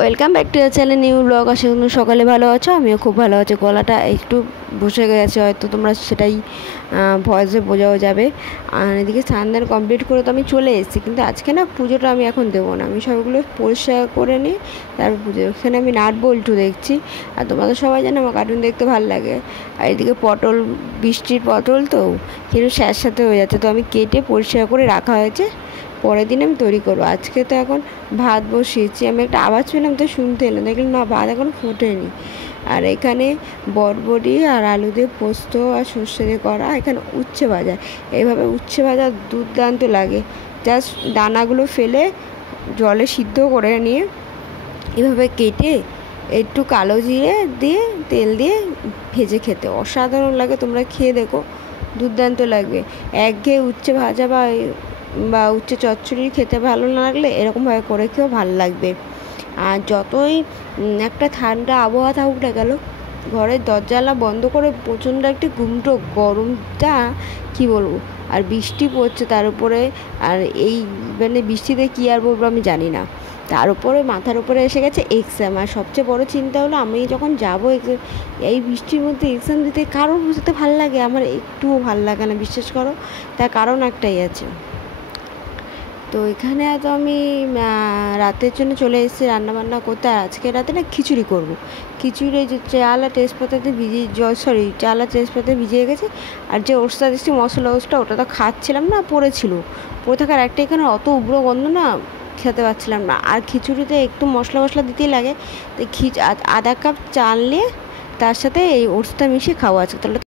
Welcome back to channel new blog. আশা করি সকালে ভালো আছো, আমিও খুব ভালো আছি। গলাটা একটু বসে গেছে, হয়তো তোমরা সেটাই ভয়েসে বোঝাও যাবে। আর এদিকে স্নান কমপ্লিট করে তো আমি চলে এসেছি, কিন্তু আজকে না পুজোটা আমি এখন দেবো না। আমি সবগুলো পরিষ্কার করে নিই, তারপর পুজো। এখানে আমি নাট বল্টু দেখছি, আর তোমাদের সবাই জানো আমার কার্টুন দেখতে ভালো লাগে। আর এদিকে পটল, বৃষ্টির পটল তো কিন্তু স্যাঁতস্যাঁতে হয়ে যাচ্ছে, তো আমি কেটে পরিষ্কার করে রাখা হয়েছে। পরের দিন আমি তৈরি করবো। আজকে তো এখন ভাত বসিয়েছি, আমি একটা আওয়াজ পেলাম তো শুনতে এলাম, দেখলাম না ভাত এখন ফোটেনি। আর এখানে বটবটি আর আলু দিয়ে পোস্ত আর সর্ষে দিয়ে করা, এখানে উচ্ছে ভাজা। এইভাবে উচ্ছে ভাজা দুর্দান্ত লাগে। জাস্ট দানাগুলো ফেলে জলে সিদ্ধ করে নিয়ে এভাবে কেটে একটু কালো জিরে দিয়ে তেল দিয়ে ভেজে খেতে অসাধারণ লাগে। তোমরা খেয়ে দেখো, দুর্দান্ত লাগবে। একঘেয়ে উচ্ছে ভাজা বা উচ্ছে চচ্চড়ি খেতে ভালো না লাগলে এরকমভাবে করে খেয়েও ভালো লাগবে। আর যতই একটা ঠান্ডা আবহাওয়া থাকুক না গেল, ঘরের দরজালা বন্ধ করে প্রচণ্ড একটি গুমটো গরমটা কী বলবো। আর বৃষ্টি পড়ছে তার উপরে, আর এই মানে বৃষ্টিতে কী আর বলবো আমি জানি না। তার উপরে মাথার উপরে এসে গেছে এক্সাম। আর সবচেয়ে বড় চিন্তা হলো আমি যখন যাবো এক্সাম, এই বৃষ্টির মধ্যে এক্সাম দিতে কারোর বুঝতে ভালো লাগে, আমার একটুও ভালো লাগে না, বিশ্বাস করো। তার কারণ একটাই আছে। তো এখানে তো আমি রাতের জন্য চলে এসেছি রান্নাবান্না করতে। আর আজকে রাতে না খিচুড়ি করব। খিচুড়ি যে চাল আর তেজপাতাতে চাল আর তেজপাতা ভিজিয়ে গেছে। আর যে ওষটা দিচ্ছি মশলা ওটা তো খাচ্ছিলাম না, পড়ে থাকার একটা এখানে অত উগ্র গন্ধ না, খেতে পারছিলাম না। আর খিচুড়িতে একটু মশলা দিতেই লাগে। তো আধা কাপ চাল নিয়ে তার সাথে এই ওটসটা মিশিয়ে খাওয়া আছে। তাহলে